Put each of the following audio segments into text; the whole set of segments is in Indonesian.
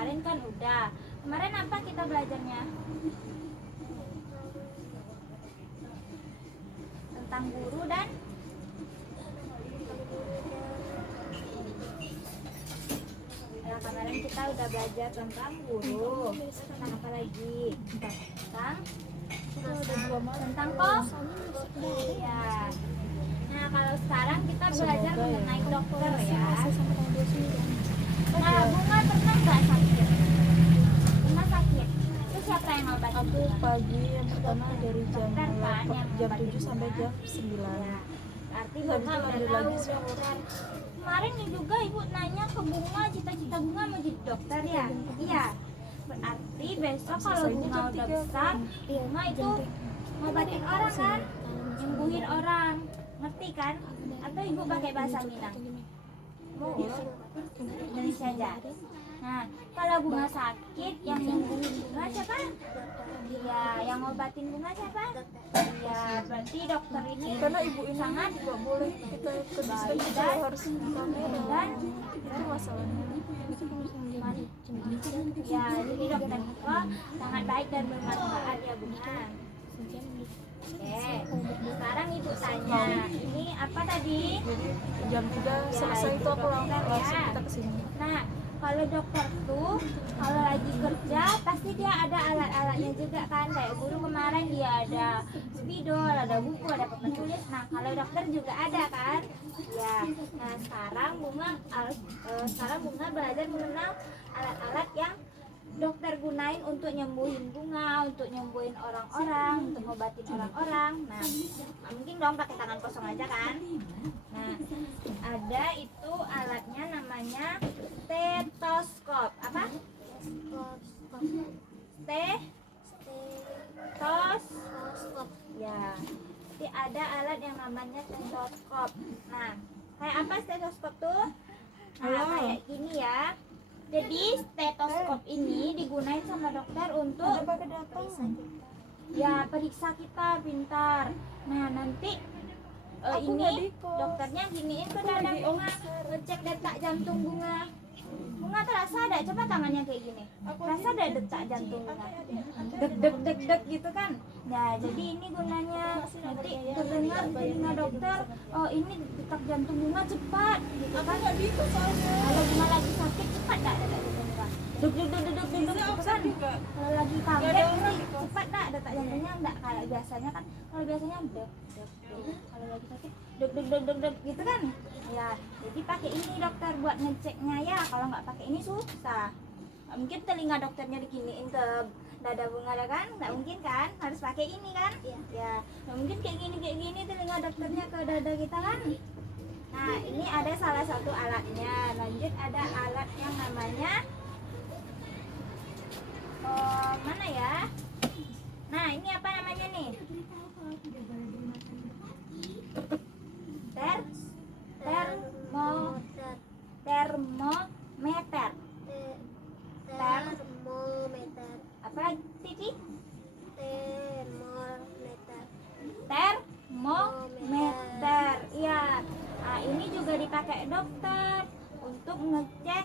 kemarin kan udah. Kemarin apa kita belajarnya? Tentang guru dan kemarin kita udah belajar tentang guru. Tentang apa lagi? Tentang kos. Ya. Nah, kalau sekarang kita belajar mengenai dokter ya. Nah, Bunga pernah nggak sakit? Pernah sakit? Itu siapa yang ngobatin? Aku pagi yang pertama dari jam Dokter kan, jam 7 sampai jam 9. Ya. Berarti Bunga udah tahu dokter. Kemarin nih juga Ibu nanya ke Bunga, cita-cita Bunga mau jadi dokter ya? Iya. Berarti besok kalau Bunga udah besar, Bunga itu ngobatin orang kan? Nyembuhin orang. Ngerti kan? Atau Ibu pakai bahasa Minang? Mau? Indonesia aja. Nah, kalau Bunga sakit, yang nyembuhin Bunga siapa? Iya, yang ngobatin Bunga siapa? Iya, berarti dokter ini Karena ibu ini sangat nggak boleh kita kediskan, kita harus kamera dan itu masalahnya. ya, jadi dokter itu sangat baik dan bermanfaat ya Bunga. Oke, sekarang Ibu tanya, ini apa tadi? Jadi jam 3 selesai itu aku langsung kita kesini. Nah, kalau dokter tuh kalau lagi kerja pasti dia ada alat-alatnya juga kan, kayak guru kemarin dia ada spidol, ada buku, ada papan tulis. Nah, kalau dokter juga ada kan? Ya. Nah, sekarang Bunga belajar mengenal alat-alat yang dokter gunain untuk nyembuhin Bunga, untuk nyembuhin orang-orang, untuk ngobatin orang-orang. Nah, mungkin dong pakai tangan kosong aja kan. Nah, ada itu alatnya namanya stetoskop. Apa? Stetoskop. Ya. Jadi ada alat yang namanya stetoskop. Nah, kayak apa stetoskop tuh? Nah, kayak gini ya. Jadi stetoskop ini digunain sama dokter untuk ya periksa kita pintar. Nah, nanti ini dokternya giniin ke dada Bunga, ngecek detak jantung Bunga. Bunga terasa ada, coba tangannya kayak gini. Terasa ada detak jantung Bunga. Deg deg deg deg gitu kan. Nah, jadi ini gunanya nanti terdengar telinga dokter, oh ini detak jantung Bunga cepat gitu kan. Kalau Bunga lagi sakit cepat enggak detak jantung Bunga? Deg deg deg deg deg gitu kan. Kalau lagi kaget cepat enggak detak jantungnya? Enggak, kalau biasanya kan, kalau biasanya deg deg deg. Kalau lagi sakit deg deg deg deg deg gitu kan. Ya, jadi pakai ini dokter buat ngeceknya ya. Kalau nggak pakai ini susah. Mungkin telinga dokternya dikiniin ke dada Bunga ada kan? Nggak mungkin kan? Harus pakai ini kan? Ya, nggak mungkin kayak gini telinga dokternya ke dada kita kan? Nah, ini ada salah satu alatnya. Lanjut ada alat yang namanya mana ya? Nah, ini apa namanya nih? Termometer. Apa Titi? Termometer. Iya. Nah, ini juga dipakai dokter untuk ngecek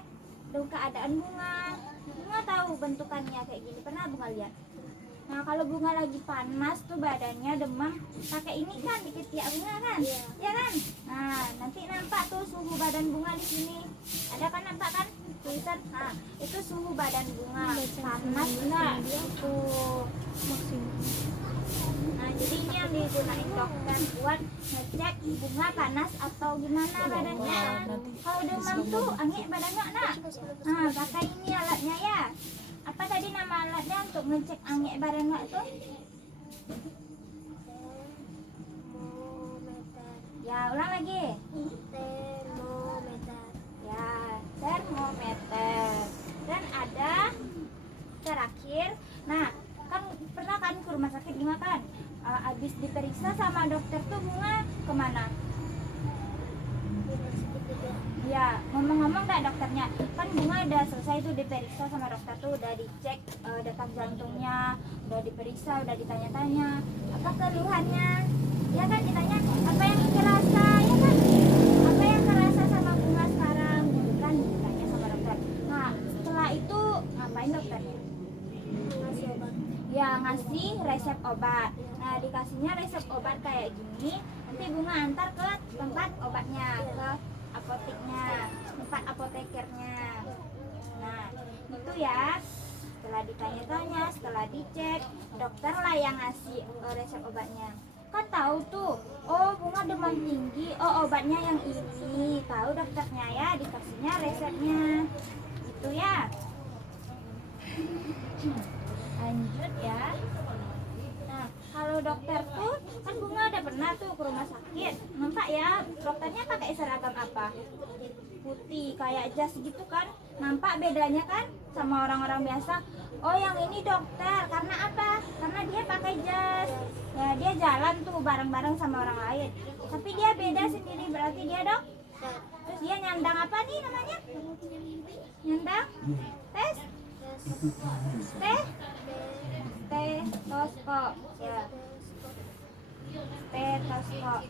keadaan Bunga. Bunga tahu bentukannya kayak gini. Pernah Bunga lihat? Nah, kalau Bunga lagi panas tuh badannya demam, pakai ini kan di ketiak Bunga kan? Iya kan? Nah, nanti nampak tuh suhu badan Bunga di sini. Ada kan, nampak kan? Tulisan. Nah, itu suhu badan Bunga. Panas enggak? Tuh. Nah, jadi ini yang digunain dokter buat ngecek Bunga panas atau gimana badannya. Kalau demam tuh angin badannya nak. Nah, pakai ini alatnya ya. Apa tadi nama alatnya untuk ngecek angin badannya tuh? Ya, ulang lagi. Ya, termometer. Dan ada terakhir. Nah, kan pernah kan ke rumah sakit Bunga kan? Abis diperiksa sama dokter tuh Bunga kemana? Ya, ngomong-ngomong gak dokternya? Kan Bunga udah selesai tuh diperiksa sama dokter tuh, udah dicek detak jantungnya, udah diperiksa, udah ditanya-tanya apa keluhannya. Ya kan ditanya apa yang kerasa, ya kan? Apa yang kerasa sama Bunga sekarang? Gitu kan ditanya sama dokter. Nah, setelah itu Ya ngasih resep obat. Nah dikasihnya resep obat kayak gini, nanti bunga antar ke tempat obatnya, ke apoteknya, tempat apotekernya. Nah itu ya, setelah ditanya-tanya, setelah dicek, dokter lah yang ngasih resep obatnya. Kan tahu tuh, oh bunga demam tinggi, oh obatnya yang ini, tahu dokternya ya, dikasihnya resepnya itu ya. Lanjut ya. Nah kalau dokter tuh kan bunga udah pernah tuh ke rumah sakit, nampak ya dokternya pakai seragam apa? Putih kayak jas gitu kan, nampak bedanya kan sama orang-orang biasa. Oh yang ini dokter, karena apa? Karena dia pakai jas ya, dia jalan tuh bareng-bareng sama orang lain, tapi dia beda sendiri, berarti dia dokter. Terus dia nyandang apa nih namanya? Nyandang tes stetoskop ya, stetoskop.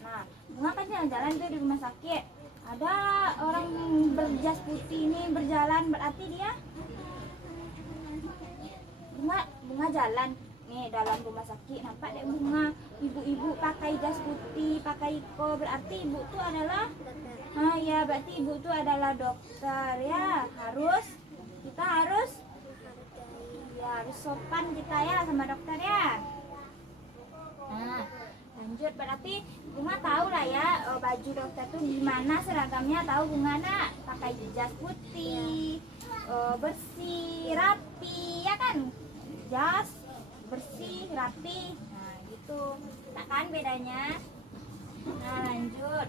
Nah bunga kan jalan-jalan tuh di rumah sakit, ada orang berjas putih ini berjalan, berarti dia bunga jalan nih dalam rumah sakit, nampak deh bunga ibu-ibu pakai jas putih, pakai iko, berarti ibu tuh adalah ya berarti ibu tuh adalah dokter ya. Kita harus sopan kita ya sama dokter ya. Nah lanjut, berarti bunga tahu lah ya baju dokter tuh gimana seragamnya, tahu bunga nak, pakai jas putih, bersih rapi ya kan, jas bersih rapi. Nah gitu, tak kan bedanya. Nah lanjut.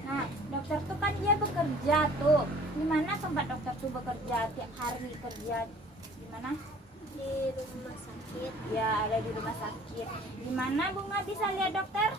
Nah dokter tuh kan dia bekerja tuh, gimana tempat dokter tuh bekerja tiap hari kerja gimana? Di rumah sakit. Ya ada di rumah sakit. Gimana bunga bisa lihat dokter?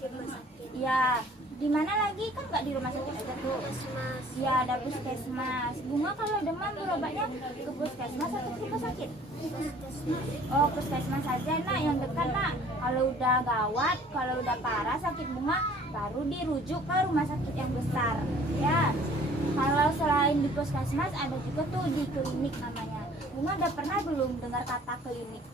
Di rumah sakit. Ya di mana lagi, kan nggak di rumah sakit aja tuh. Puskesmas. Ya ada puskesmas. Bunga kalau demam berobatnya ke puskesmas atau ke rumah sakit? Puskesmas. Oh puskesmas saja nak, yang dekat nak. Kalau udah gawat, kalau udah parah sakit bunga, baru dirujuk ke rumah sakit yang besar ya. Kalau selain di puskesmas ada juga tuh di klinik namanya. Bunga udah pernah belum dengar kata klinik?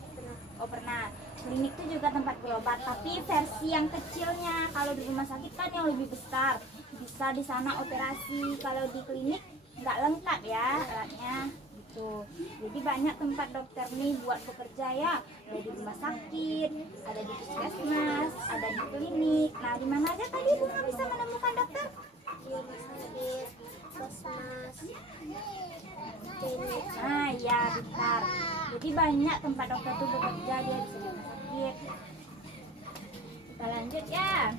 Oh pernah. Klinik itu juga tempat berobat, tapi versi yang kecilnya. Kalau di rumah sakit kan yang lebih besar, bisa di sana operasi. Kalau di klinik nggak lengkap ya alatnya gitu. Jadi banyak tempat dokter nih buat bekerja ya. Ada di rumah sakit, ada di puskesmas, ada di klinik. Nah di mana aja tadi bunga bisa menemukan dokter? Di rumah sakit, puskesmas, klinik. Nah ya bentar. Jadi banyak tempat dokter tuh bekerja, dia bisa di rumah sakit. Kita lanjut ya.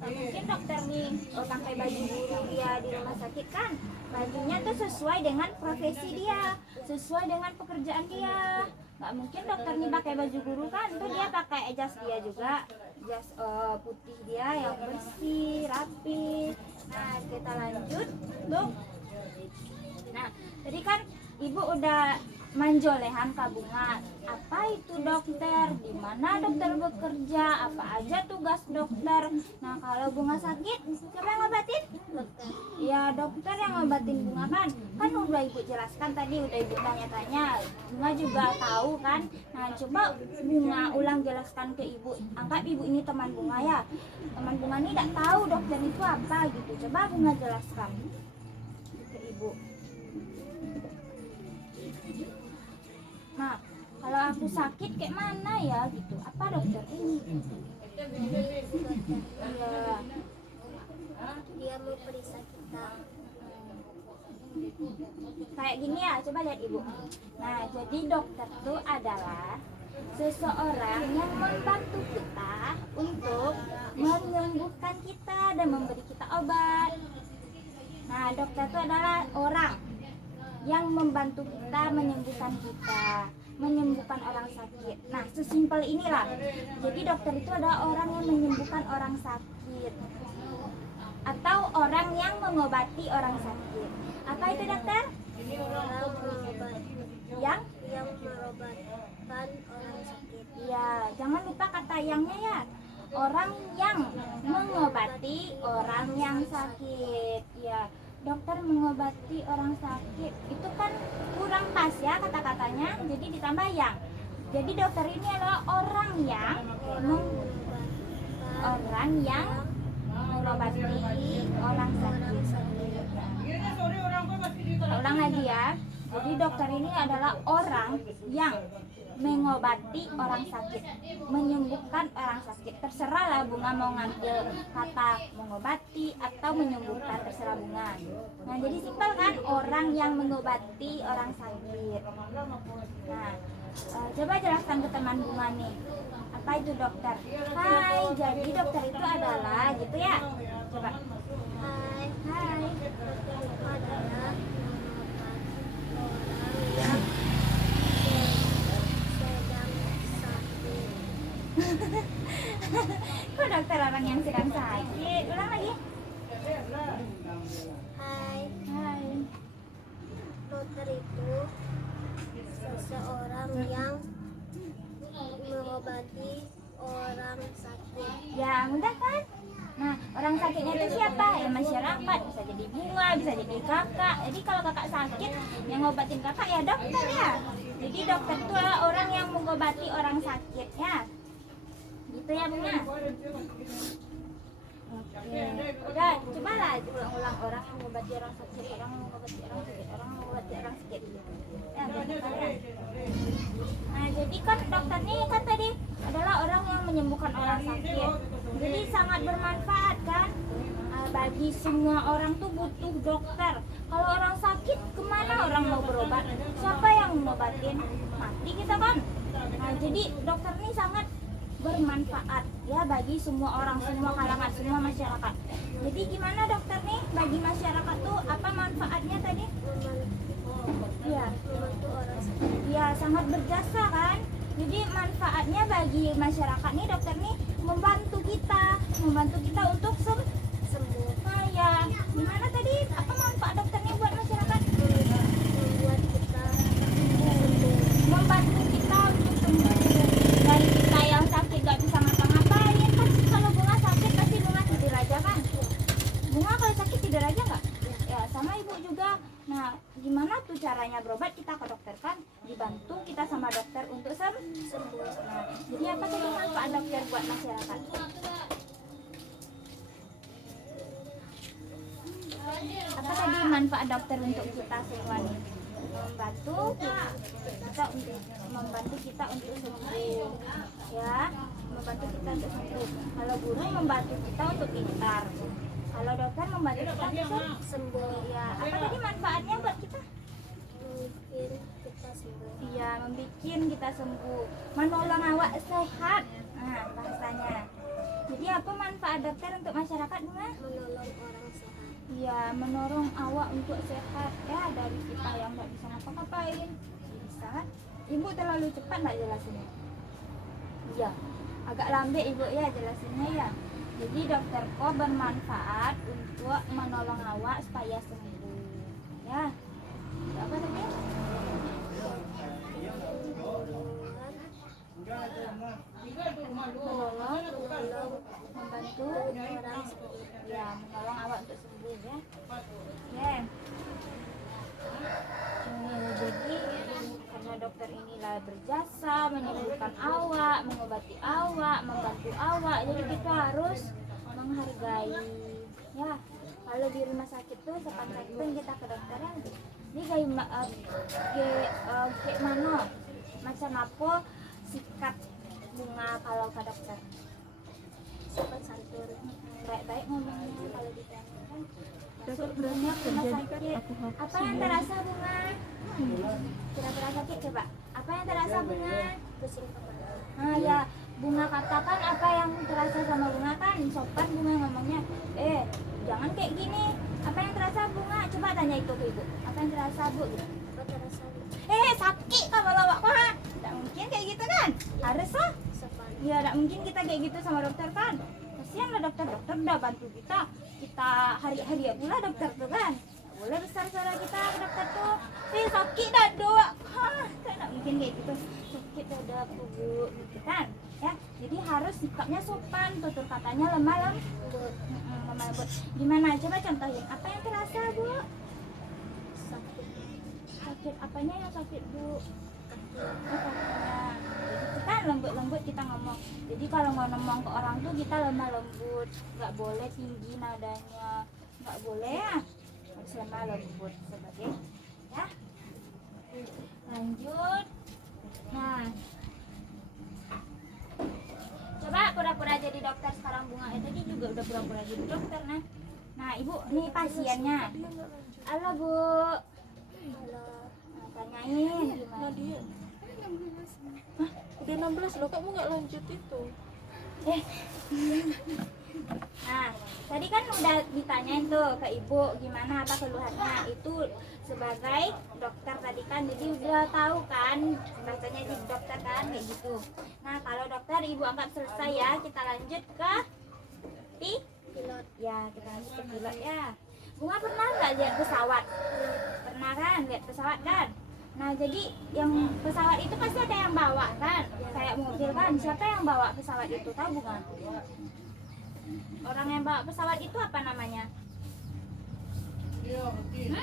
Nah, mungkin dokter nih pakai baju guru dia di rumah sakit kan, bajunya tuh sesuai dengan profesi dia, sesuai dengan pekerjaan dia. Nggak mungkin dokter nih pakai baju guru kan, tuh dia pakai jas dia juga, jas putih dia yang bersih rapi. Nah kita lanjut tuh. Nah tadi kan ibu udah manjolehan ke bunga, apa itu dokter, di mana dokter bekerja, apa aja tugas dokter. Nah kalau bunga sakit siapa yang ngobatin? Dokter. Ya dokter yang ngobatin bunga kan udah ibu jelaskan tadi, udah ibu tanya-tanya, bunga juga tahu kan. Nah coba bunga ulang jelaskan ke ibu, anggap ibu ini teman bunga ya, teman bunga ini tidak tahu dokter itu apa gitu, coba bunga jelaskan ke ibu. Nah, kalau aku sakit kayak mana ya gitu, apa dokter ini? Iya. Dia mau periksa kita. Kayak gini ya, coba lihat ibu. Nah, jadi dokter itu adalah seseorang yang membantu kita untuk menyembuhkan kita dan memberi kita obat. Nah, dokter itu adalah orang yang membantu kita menyembuhkan orang sakit. Nah sesimpel inilah, jadi dokter itu adalah orang yang menyembuhkan orang sakit atau orang yang mengobati orang sakit. Apa itu dokter? Yang merobatkan orang sakit. ya jangan lupa kata yangnya ya. orang yang mengobati orang yang sakit. Ya, dokter mengobati orang sakit itu kan kurang pas ya kata-katanya, jadi ditambah yang. Jadi dokter ini adalah orang yang mengobati orang sakit. Ulang lagi ya. Jadi dokter ini adalah orang yang mengobati orang sakit, menyembuhkan orang sakit. Terserah lah Bunga mau ngambil kata mengobati atau menyembuhkan, terserah Bunga. Nah, jadi simpel kan, orang yang mengobati orang sakit. Nah, coba jelaskan ke teman Bunga nih, apa itu dokter? Hai, jadi dokter itu adalah gitu ya. Coba. Hai. Dokter itu adalah orang yang sedang sakit. Kok dokter orang yang sedang sakit? Ulang lagi. Hai, dokter itu seseorang yang mengobati orang sakit. Ya, mudah kan? Nah, orang sakitnya itu siapa? Ya masyarakat, bisa jadi Bunga, bisa jadi kakak. Jadi kalau kakak sakit, yang ngobatin kakak ya dokter ya. Jadi dokter itu adalah orang yang mengobati orang sakit ya. Gitu ya Bunga. Oke. Udah, cobalah ulang-ulang, orang yang mengobati orang sakit, orang yang mengobati orang sakit, orang yang mengobati orang sakit. Ya, benar ya. Nah, jadi kan dokter ini kan tadi adalah orang yang menyembuhkan orang sakit. Jadi sangat bermanfaat kan? Bagi semua orang tuh butuh dokter. Kalau orang sakit, kemana orang mau berobat? Siapa yang ngobatin? Mati kita kan? Nah, jadi dokter ini sangat bermanfaat ya bagi semua orang, semua kalangan, semua masyarakat. Jadi gimana dokter nih bagi masyarakat tuh apa manfaatnya tadi? Iya, Membantu orang sakit. ya sangat berjasa kan. Jadi manfaatnya bagi masyarakat nih dokter nih membantu kita untuk Sembuh. Nah ya, gimana tadi apa manfaat dokternya buat masyarakat? Membuat kita sembuh. Membantu kita untuk sembuh dari kita yang sakit gak bisa ngapa-ngapain. Pasti kalau Bunga sakit pasti Bunga tidur aja kan? Bunga kalau sakit tidur aja nggak? Ya sama ibu juga. Nah, gimana tuh caranya berobat? Kita ke dokter kan, dibantu kita sama dokter untuk sembuh. Nah, jadi apa tadi manfaat dokter buat masyarakat? Apa tadi manfaat dokter untuk kita semua nih? Membantu kita untuk sembuh, ya, membantu kita untuk sembuh. Kalau guru membantu kita untuk pintar. Kalau dokter membantu kita untuk Sembuh. ya, apa tadi manfaatnya buat kita? Mungkin kita sembuh. Iya, membikin kita sembuh, menolong awak sehat. Nah, bahasanya. Jadi apa manfaat dokter untuk masyarakat, Bunga? Menolong orang sehat. Iya, menolong awak untuk sehat ya dari kita yang nggak bisa ngapa-ngapain. Bisa kan? Ibu terlalu cepat nggak jelasinnya? Iya, agak lambat ibu ya jelasinnya ya. Jadi dokter ko bermanfaat untuk menolong awak supaya sembuh. Ya, apa tadi? Menolong, membantu orang sembuh. Ya, menolong awak untuk sembuh ya. Ya. Jadi karena dokter inilah berjasa menyembuhkan awak, mengobati awak, membantu awak. Jadi kita harus menghargai. Ya, kalau di rumah sakit tuh sepanjang kita ke dokternya. Ini kayak mana? Macam apa sikap Bunga kalau ke dokter? Sopan santun. Baik-baik ngomongnya kalau ditanya kan. Sebelumnya ke rumah sakit. Apa yang terasa Bunga? Kira-kira sakit coba. Apa yang terasa Bunga? Pusing kepala. Nah ya, Bunga katakan apa yang terasa sama Bunga kan sopan Bunga ngomongnya. Jangan kayak gini. Apa yang terasa Bunga? Coba tanya itu ke ibu. Apa yang terasa Bu? Gitu. Apa terasa? Sakit sama lawak mah. Tidak mungkin kayak gitu kan? Harus lah. Sopan. Ya tidak mungkin kita kayak gitu sama dokter kan. Kasihan lah dokter udah bantu kita hari-hari ya pula dokter tuh kan. Nggak boleh besar suara kita ke dokter tuh. Sakit dah doa. Tidak mungkin kayak gitu. Sakit dah Bu gitu kan. Ya. Jadi harus sikapnya sopan, tutur katanya lemah lembut. Lemah lembut. Gimana? Coba contohin. Apa yang terasa, Bu? sakit Sakit apanya yang sakit, Bu? Kakinya. Jadi kita lembut-lembut kita ngomong. Jadi kalau mau ngomong ke orang tuh kita lemah lembut, nggak boleh tinggi nadanya, nggak boleh ya. Harus lemah lembut sebagai ya. Lanjut. Nah, coba pura-pura jadi dokter sekarang. Bunga tadi juga udah pura-pura jadi dokter. Nah ibu nih pasiennya. Halo Bu. halo Nah, tanyain gimana? Nadia. Hah? Udah 16 loh, kamu nggak lanjut itu? Nah, tadi kan udah ditanyain tuh ke ibu gimana apa keluhannya. Itu sebagai dokter tadi kan, jadi udah tahu kan bahasanya jadi dokter kan kayak gitu. Nah, kalau dokter ibu anggap selesai ya, kita lanjut ke pilot ya, kita lanjut ke pilot ya. Bunga pernah nggak lihat pesawat? Pernah kan lihat pesawat kan? Nah, jadi yang pesawat itu pasti ada yang bawa kan, kayak mobil kan. Siapa yang bawa pesawat itu, tahu Bunga? Orang yang bawa pesawat itu apa namanya? pilot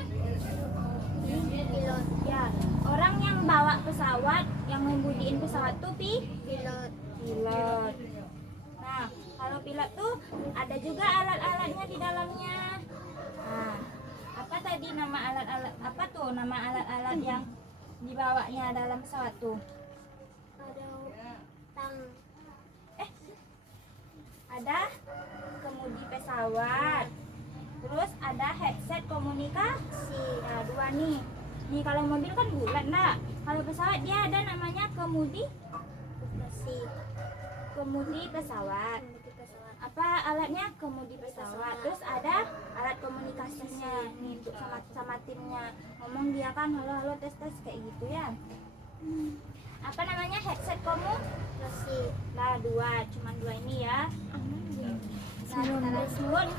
Ya, orang yang bawa pesawat, yang ngemudiin pesawat tuh pilot pilot. Nah, kalau pilot tuh ada juga alat-alatnya di dalamnya. Nah, apa tadi nama alat-alat, apa tuh nama alat-alat yang dibawanya dalam pesawat tuh? ada tang Ada kemudi pesawat, terus ada headset komunikasi. Ya, dua nih. Nih kalau mobil kan bulat, nak. Kalau pesawat dia ada namanya kemudi pesawat. Apa alatnya? Kemudi pesawat. Terus ada alat komunikasinya nih untuk sama timnya. Ngomong dia kan halo halo tes tes kayak gitu ya. Apa namanya? Headset komunikasi. Nah, cuman dua ini ya. Nah, kita lanjut.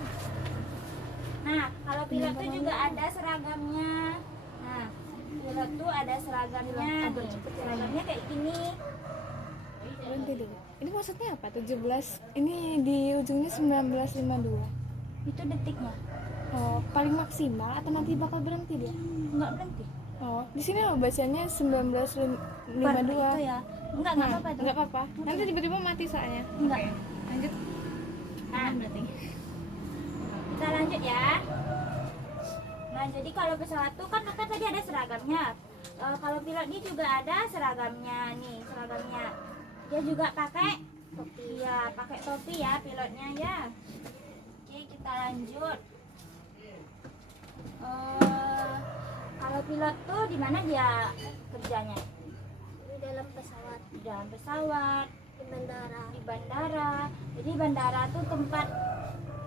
Nah, kalau pilot tuh juga ada seragamnya. Nah, pilot tuh ada seragamnya nih. Seragamnya kayak gini. Berhenti dulu. Ini maksudnya apa? 17. Ini di ujungnya 1952. Itu detiknya. Oh, paling maksimal atau nanti bakal berhenti dia? Enggak berhenti. Oh, di sini bacanya 1952. Itu ya. Enggak apa-apa tuh. Enggak apa-apa. Nanti tiba-tiba mati soalnya. Enggak. Lanjut. Nah, Berarti. kita lanjut ya. Nah, jadi kalau pesawat tuh kan dokter tadi ada seragamnya. Kalau pilot ini juga ada seragamnya nih, seragamnya. Dia juga pakai topi ya, pakai topi ya pilotnya ya. Oke, kita lanjut. Kalau pilot tuh di mana dia kerjanya? di dalam pesawat Di dalam pesawat, di bandara di bandara. Jadi bandara tuh tempat,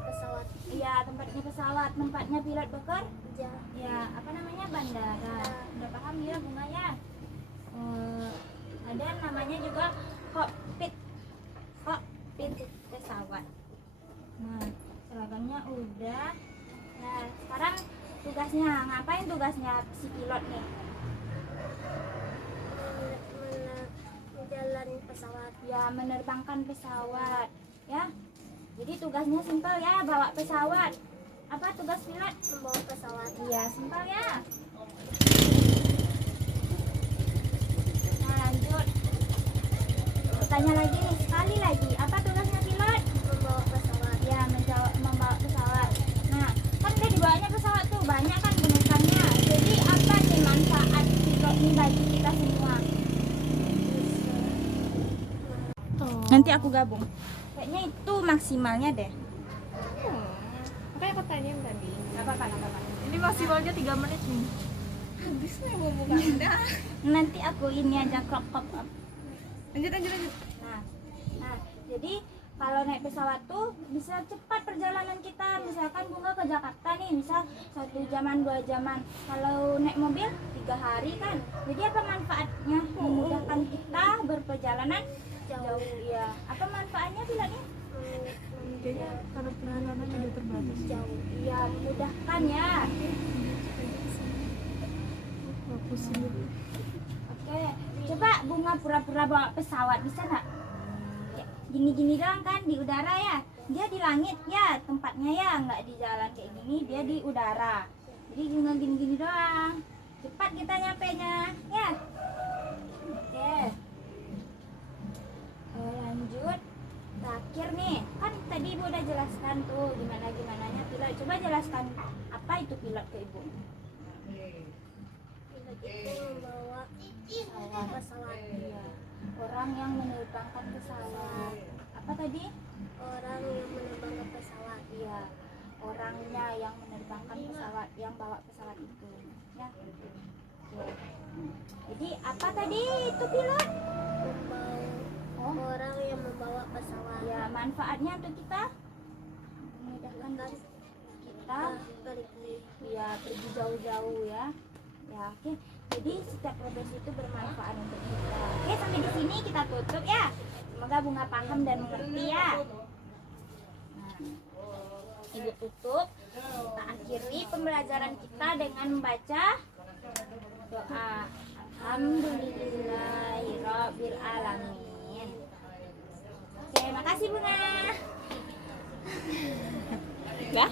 pesawat iya tempatnya pesawat, tempatnya pilot bekerja. ja Ya, apa namanya bandara. Udah paham ya Bunga ya? Ada namanya juga kokpit pesawat. Nah, seragamnya udah. Nah, sekarang tugasnya, ngapain tugasnya si pilot nih? menjalani pesawat Ya, menerbangkan pesawat ya. Jadi tugasnya simpel ya, bawa pesawat. Apa tugas pilot? membawa pesawat Iya, simpel ya. Nah, lanjut. Tanya lagi nih, sekali lagi. Apa tugasnya pilot? membawa pesawat Ya, membawa pesawat. Nah, kan udah dibawanya pesawat tuh, banyak kan gunakannya. Jadi apa nih manfaat pilot ini bagi kita semua? Nanti aku gabung. Kayaknya itu maksimalnya deh. Makanya aku tanyain tadi. Gak apa-apa, gak apa-apa. Ini maksimalnya 3 menit nih. Habis nih mau buka Anda. Nanti aku ini aja crop up. Lanjut. Nah, jadi kalau naik pesawat tuh bisa cepat perjalanan kita. Misalkan Bunga ke Jakarta nih, misal 1 jaman 2 jaman. Kalau naik mobil 3 hari kan. Jadi apa manfaatnya? Memudahkan kita berperjalanan jauh. Ya. Apa manfaatnya pilotnya? Kayaknya karena perjalanannya udah terbatas. jauh Ya, memudahkan ya. Pusing. Oke, coba Bunga pura-pura bawa pesawat, bisa nggak? Ya, gini-gini doang kan di udara ya. Dia di langit ya tempatnya ya, nggak di jalan kayak gini, dia di udara. Jadi cuma gini-gini doang. Cepat kita nyampenya ya. Oke. Lanjut. Terakhir nih, kan tadi Ibu udah jelaskan tuh gimana-gimananya pilot. Coba jelaskan apa itu pilot ke Ibu. Pilot itu membawa pesawat. Iya. Orang yang menerbangkan pesawat. Apa tadi? Orang yang menerbangkan pesawat. Iya. Orangnya yang menerbangkan pesawat, yang bawa pesawat itu. Ya. Oke. Jadi apa tadi itu pilot? Membawa orang yang membawa pesawat. Ya, manfaatnya untuk kita memudahkan kita Pergi. ya pergi jauh-jauh ya. Ya, oke. Jadi setiap profesi itu bermanfaat untuk kita. Oke, sampai di sini kita tutup ya. Semoga Bunga paham dan mengerti ya. Nah, Ibu tutup. Kita akhiri pembelajaran kita dengan membaca doa. Alhamdulillahirabbil alamin. Oke, makasih Bunga. Dah.